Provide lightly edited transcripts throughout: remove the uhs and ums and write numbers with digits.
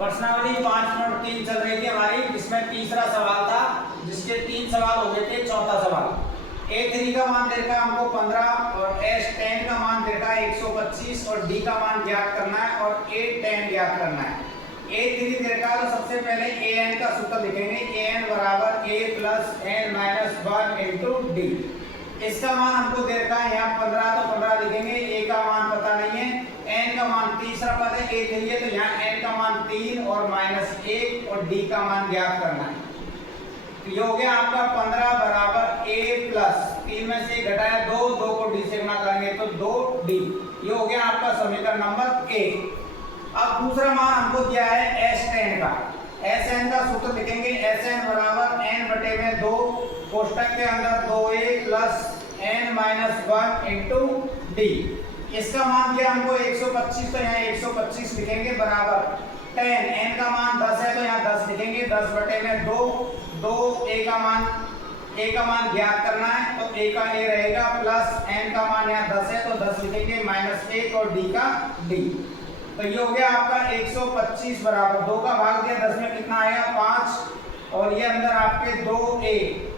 प्रश्नावली 5.3 चल रही थी हमारी, जिसमें तीसरा सवाल था, जिसके 3 सवाल हो गए थे। चौथा सवाल A3 का मान दे रखा है हमको 15 और S10 का मान दे रखा है 125 और D का मान ज्ञात करना है और A10 ज्ञात करना है। A3 दे रखा है तो सबसे पहले AN का सूत्र लिखेंगे, AN बराबर A plus N minus 1 into D। इसका मान हमको दे रखा है यहाँ 15, तो 15 लिखेंगे, A का मान पता नहीं है, N का मान तीसरा पद है, A3 है तो यहाँ N का मान 3 और माइनस 1 और D का मान ज्ञात करना है। तो ये हो गया आपका 15 बराबर A प्लस 3 में से घटाया 2, 2 को D से गुणा करेंगे तो 2D। ये हो गया आपका समीकरण नंबर 1। अब दूसरा मान हमको दिया है S10 का। Sn का सूत्र लिखेंगे, Sn बराबर n बटे में 2 कोष्टक के अंदर 2A plus n minus 1 into D। इसका मान दिया हमको 125, तो यहाँ 125 लिखेंगे बराबर 10, n का मान 10 है तो यहाँ 10 लिखेंगे, 10 बटे में 2, A का मान ज्ञात करना है तो A का A रहेगा प्लस n का मान यहाँ 10 है तो 10 लिखेंगे माइनस 1 और D का D। तो ये हो गया आपका 125 बराबर 2 का भाग दिया 10 में कितना आएगा 5 और ये अंदर आपके 2A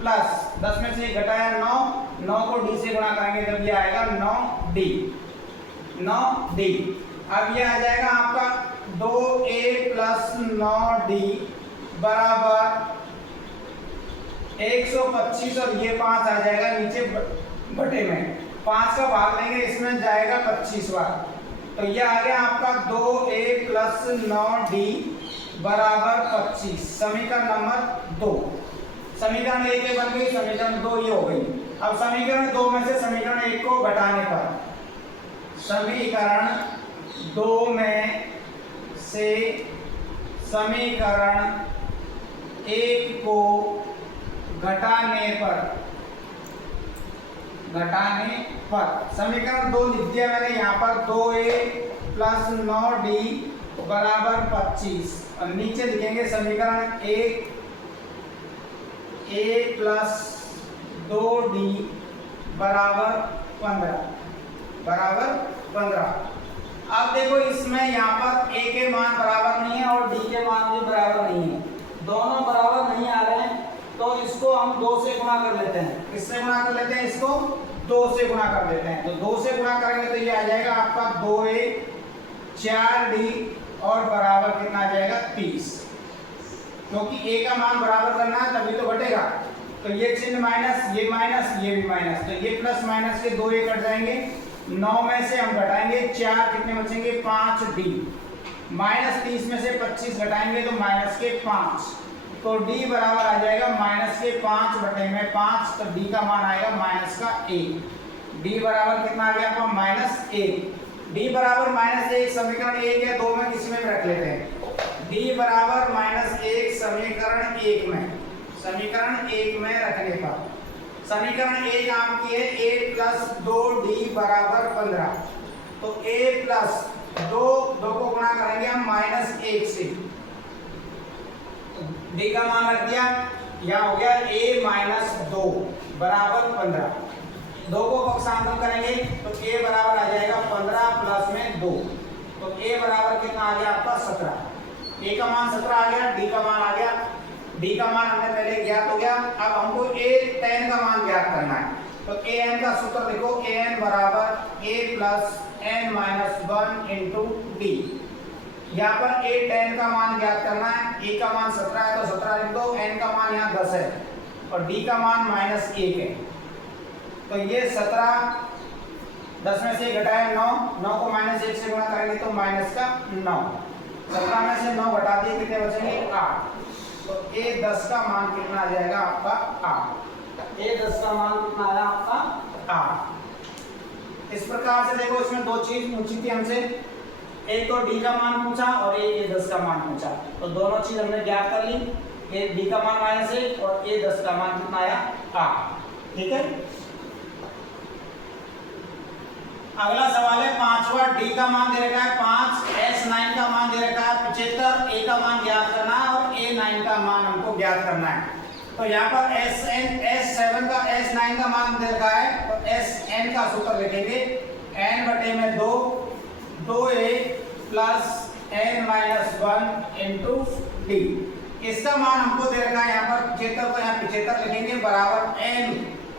प्लस 10 में से घटाया 9, 9 को D से गुणा करेंगे तब ये आएगा 9D। अब ये आ जाएगा आपका 2A प्लस 9D बराबर 125 और ये 5 आ जाएगा नीचे बटे में, 5 का भाग लेंगे इसमें जाएगा 25 बार, तो ये आ गया आपका 2A प्लस 9D बराबर 25। समीकरण नंबर 2। समीकरण 1 बन गई, समीकरण 2 ये हो गई। अब समीकरण 2 में से समीकरण 1 को घटाने पर, समीकरण 2 में से समीकरण 1 को घटाने पर समीकरण 2 लिख दिया मैंने यहाँ पर 2A प्लस 9D बराबर 25 और नीचे लिखेंगे समीकरण 1 A प्लस 2D बराबर 15। अब देखो इसमें यहाँ पर A के मान बराबर नहीं है और D के मान भी बराबर नहीं है, दोनों बराबर नहीं आ रहे हैं, तो इसको हम 2 से गुणा कर लेते हैं। किससे गुणा कर लेते हैं? इसको 2 से गुणा कर देते हैं। तो 2 से गुणा करेंगे तो ये आ जाएगा आपका 2A 4D और बराबर कितना आ जाएगा 30, क्योंकि A का मान बराबर करना है तभी तो घटेगा। तो ये चिन्ह माइनस, ये माइनस, ये भी माइनस, तो ये प्लस माइनस के 2A कट जाएंगे, 9 में से हम घटाएंगे 4, कितने बचेंगे 5D, माइनस 30 में से 25 घटाएंगे तो माइनस के 5, तो D बराबर आ जाएगा माइनस के 5 बटे में 5, तो D का मान आएगा माइनस का 1। D बराबर कितना आ गया आपका माइनस 1। D बराबर माइनस 1 समीकरण 1 या 2 में किसी में भी रख लेते हैं। D बराबर माइनस 1 समीकरण 1 में रखने पर समीकरण 1 आपकी है A प्लस 2D बराबर 15, तो A प्लस 2 को गुणा करेंगे हम माइनस 1 से, D का मान रख दिया, यहाँ हो गया A माइनस 2 बराबर 15, 2 को पक्षांतर करेंगे तो A बराबर आ जाएगा 15 प्लस में 2, तो A बराबर कितना आ गया आपका 17। A का मान 17 आ गया, D का मान आ गया, D का मान हमने पहले ज्ञात हो गया। अब हमको A10 का मान ज्ञात करना है, तो AN का सूत्र लिखो, AN बराबर A plus N minus 1 into D। यहाँ पर A10 का मान ज्ञात करना है, A का मान 17 है तो 17 लिख दो, N का मान यहाँ 10 है और D का मान माइनस 1 है, तो ये 17, 10 में से घटाया 9, 9 को माइनस 1 से गुणा करेंगे तो माइनस का 9, 17 में से 9 घटा दिए कितने बचेंगे 8, तो A10 का मान कितना आ जाएगा आपका 8। A10 का मान कितना आया आपका 8। इस प्रकार से देखो इसमें 2 चीज पूछी थी हमसे, एक तो D का मान पूछा और एक A10 का मान पूछा, तो दोनों चीज हमने ज्ञात कर ली। D का मान -1 और A10 का मान कितना आया 8। ठीक है, अगला सवाल है 5वां। D का मान दे रखा है 5, S9 का मान दे रखा है 75, A का मान ज्ञात करना है और A9 का मान हमको ज्ञात करना है। तो यहाँ पर S7 का S9 का मान दे रखा है तो Sn का सूत्र लिखेंगे, n बटे में 2, 2A plus n minus 1 into D. इसका मान हमको दे रखा है यहाँ पर 75 को यहाँ 75 लिखेंगे बराबर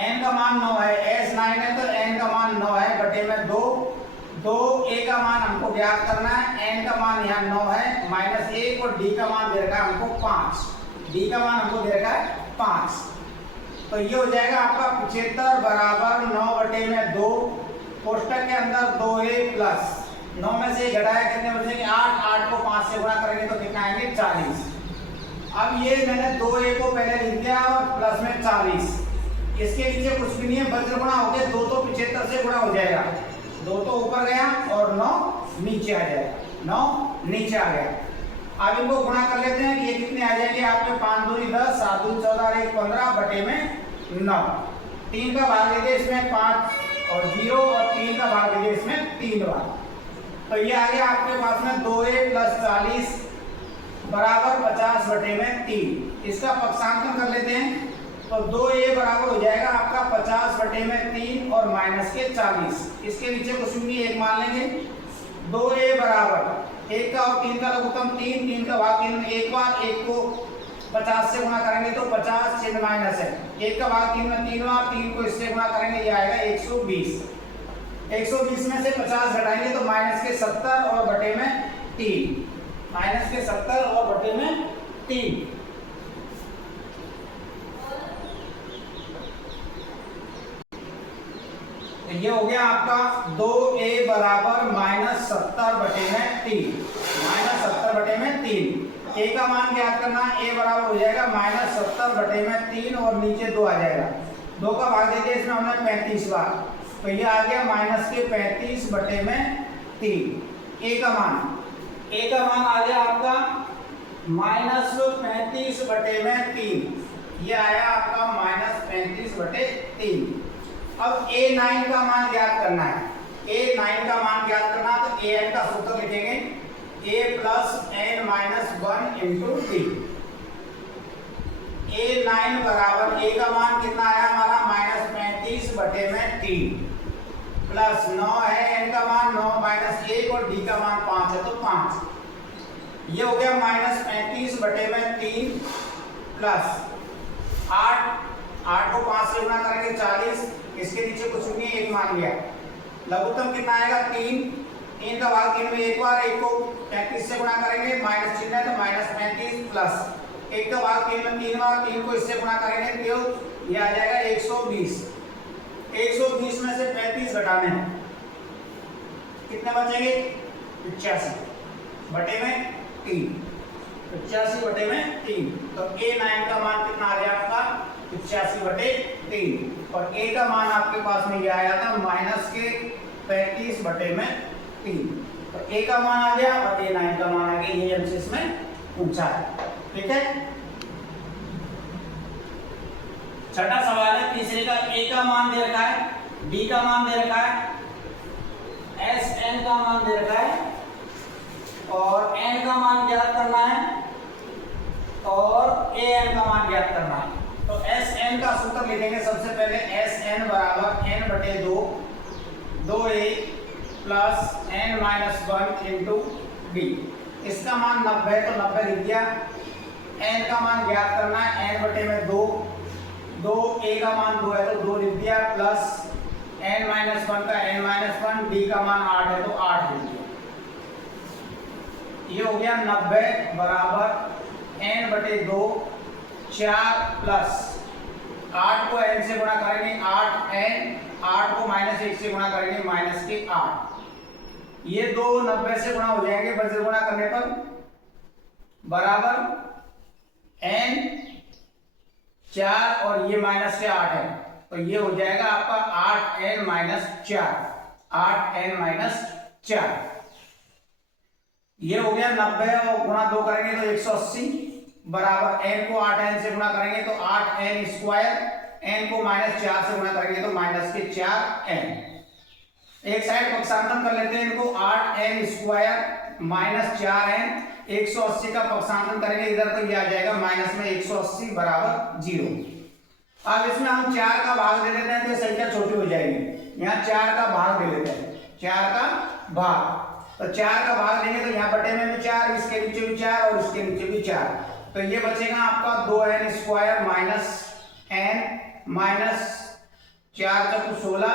n का मान 9 है, s 9 है तो n का मान 9 है बटे में 2 a का मान हमको ज्ञात करना है, n का मान यहाँ 9 है माइनस 1 और d का मान दे रखा है हमको 5, d का मान हमको दे रखा है 5। तो ये हो जाएगा आपका 75 बराबर 9 बटे में 2 कोष्टक के अंदर 2a प्लस 9 में से घटाया कितने बचेंगे 8, 8 को 5 से गुणा करेंगे तो कितना आएंगे 40। अब ये मैंने 2a को पहले लिख दिया और प्लस में 40, इसके नीचे कुछ भी नहीं है, वज्र गुणा हो गया 2 तो 75 से गुणा हो जाएगा, 2 तो ऊपर गया और 9 नीचे आ जाएगा, 9 नीचे आ गया। अब इनको गुणा कर लेते हैं कि ये कितने आ जाएंगे आपके 5 दूनी 10, 7 दूनी 14, 1 15 बटे में 9। 3 का भाग दे दिए इसमें 5 और 0 और 3 का भाग दे दिए इसमें 3 बार। तो ये आ गया आपके पास में 2a प्लस 40 बराबर 50 बटे में 3। इसका पक्षांतर कर लेते हैं तो 2a बराबर हो जाएगा आपका 50 बटे में 3 और माइनस के 40, इसके नीचे कुछ भी 1 मान लेंगे। 2a बराबर 1 का और 3 का लघुत्तम 3, 3 का भाग 3 एक बार, 1 को 50 से गुणा करेंगे तो 50 चिन्ह माइनस है, 1 का भाग 3 में 3 बार, 3 को इससे गुणा करेंगे ये आएगा 120। 120 में से 50 घटाएंगे तो माइनस के 70 और बटे में 3, माइनस के 70 और बटे में 3। ये हो गया आपका 2a बराबर माइनस 70 बटे में 3, माइनस 70 बटे में 3। a का मान ज्ञात करना, a बराबर हो जाएगा माइनस 70 बटे में 3 और नीचे 2 आ जाएगा, 2 का भाग दे दिया इसमें हमने 35 बार, तो ये आ गया माइनस के 35 बटे में 3। a का मान आ गया आपका माइनस 35 बटे में 3, ये आया आपका माइनस 35 बटे 3। अब a9 का मान ज्ञात करना है, a9 का मान ज्ञात करना तो an का सूत्र लिखेंगे a plus n minus 1 into D. a9 बराबर a का मान कितना आया हमारा माइनस 35 बटे में 3 प्लस 9 है, n का मान 9 माइनस 1 और d का मान 5 है तो 5। ये हो गया माइनस 35 बटे में 3 प्लस 8 को 5 से गुणा करेंगे 40, इसके नीचे कुछ नहीं 1 मान लिया। लघुत्तम कितना आएगा 3 का भाग 3 में एक बार, 1 को 35 से गुणा करेंगे माइनस चिन्ह है तो माइनस 35 प्लस 1 का भाग 3 में 3 बार, 3 को इससे गुणा करेंगे तो ये आ जाएगा 120। 120 में से 35 घटाने हैं कितने बचेंगे 85 बटे में 3, 85 बटे में 3। तो a9 का मान कितना आ गया आपका 85 बटे 3 और a का मान आपके पास में ये आया था माइनस के 35 बटे में 3। तो a का मान आ गया और a9 का मान आ गया, ये हमसे इसमें पूछा है। ठीक है, छठा सवाल है तीसरे का, a का मान दे रखा है, d का मान दे रखा है, sn का मान दे रखा है और n का मान ज्ञात करना है और an का मान ज्ञात करना है। तो Sn का सूत्र लिखेंगे सबसे पहले, Sn बराबर n बटे 2a plus n minus 1 into D. इसका मान 90 है तो 90 लिख दिया। n का मान ज्ञात करना है, n बटे में 2 a का मान 2 है तो 2 लिख दिया प्लस n माइनस 1 का n माइनस 1, d का मान 8 है तो 8 लिख दिया। ये हो गया 90 बराबर n बटे 2 4 प्लस 8 को n से गुणा करेंगे 8n, 8 को माइनस 1 से गुणा करेंगे माइनस के 8। ये दो 90 से गुणा हो जाएंगे वज्र गुणा करने पर बराबर n 4 और ये माइनस के 8 है तो ये हो जाएगा आपका 8n माइनस 4, 8n माइनस 4। ये हो गया 90 और गुणा 2 करेंगे तो 180 बराबर n को 8n से गुणा करेंगे तो 8n स्क्वायर, n को माइनस 4 से गुणा करेंगे तो माइनस के 4n। एक साइड पक्षांतर कर लेते हैं इनको, 8n स्क्वायर माइनस 4n, 180 का पक्षांतर करेंगे इधर तो ये आ जाएगा माइनस में 180 बराबर 0। अब इसमें हम 4 का भाग दे देते हैं तो संख्या छोटी हो जाएगी, यहाँ 4 का भाग दे देते हैं, 4 का भाग तो 4 का भाग देंगे तो यहाँ बटे में भी 4, इसके नीचे भी 4 और इसके नीचे भी 4, तो ये बचेगा आपका 2n square minus n minus 4 चौक 16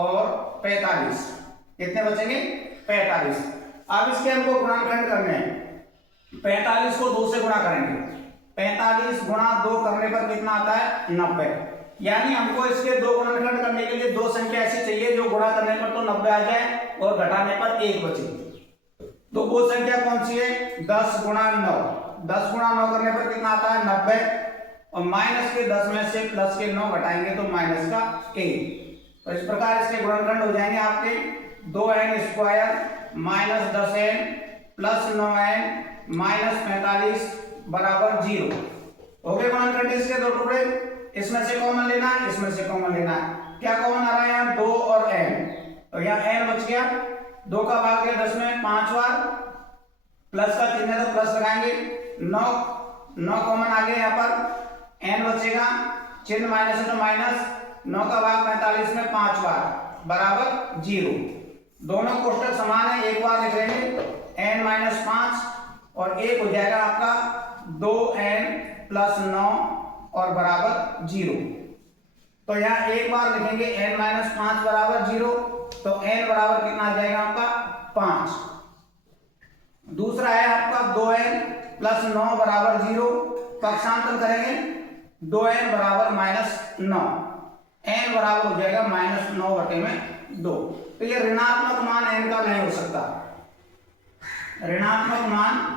और 45, कितने बचेंगे 45। अब इसके हमको गुणनखंड करने हैं, 45 को 2 से गुणा करेंगे, 45 गुणा 2 करने पर कितना आता है 90, यानी हमको इसके दो गुणनखंड करने के लिए दो संख्या ऐसी चाहिए जो गुणा करने पर तो 90 आ जाए और घटाने पर 1 बचे। तो वो संख्या कौन सी है 10 गुणा 9, 10 गुणा 9 करने पर कितना आता है 90, और माइनस के 10 में से प्लस के 9 घटाएंगे तो माइनस का 1। तो इस प्रकार इसके गुणनखंड हो जाएंगे आपके 2n square minus 10n plus 9n minus 45 बराबर 0। हो गए गुणनखंड इसके दो टुकड़े, इसमें से कॉमन लेना है, इसमें से कॉमन लेना है, क्या कॉमन आ रहा है यहाँ 2 और n, तो यहाँ n बच गया, 2 का भाग दिया 10 में 5 बार, प्लस का चिन्ह है तो प्लस लगाएंगे, 9 कॉमन आ गया यहाँ पर, n बचेगा, चिन्ह माइनस है तो माइनस, 9 का भाग 45 में 5 बार बराबर 0। दोनों कोष्टक समान है, एक बार लिख लेंगे n माइनस 5 और 1 हो जाएगा आपका 2n प्लस 9 और बराबर 0। तो यहाँ एक बार लिखेंगे n माइनस 5 बराबर 0, तो n बराबर कितना आ जाएगा आपका 5। दूसरा है आपका 2n प्लस 9 बराबर 0, पक्षांतर करेंगे 2n बराबर माइनस 9, n बराबर हो जाएगा माइनस 9 बटे में 2। तो ये ऋणात्मक मान n का नहीं हो सकता, ऋणात्मक मान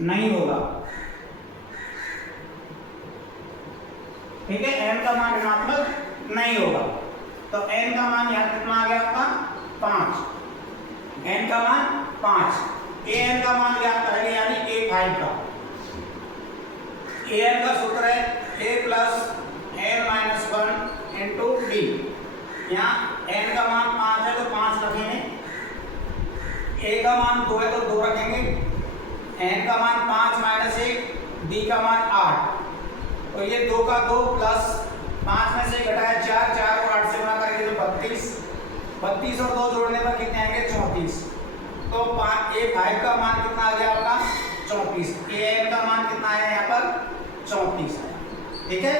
नहीं होगा, ठीक है, n का मान ऋणात्मक नहीं होगा। तो n का मान यहाँ कितना आ गया आपका 5, n का मान 5, an का मान ज्ञात करेंगे यानी a5 का, an का सूत्र है a plus n minus 1 into d, यहाँ n का मान 5 है तो 5 रखेंगे, a का मान 2 है तो 2 रखेंगे, n का मान 5 माइनस 1, d का मान 8, तो ये 2 का 2 प्लस 5 में से घटाया 4, 4 को 8 से गुणा करेंगे तो 32, 32 और 2 जोड़ने पर कितने आएंगे 34। तो a5 का मान कितना आ गया आपका 34, an का मान कितना आया यहाँ पर 34 है, ठीक है।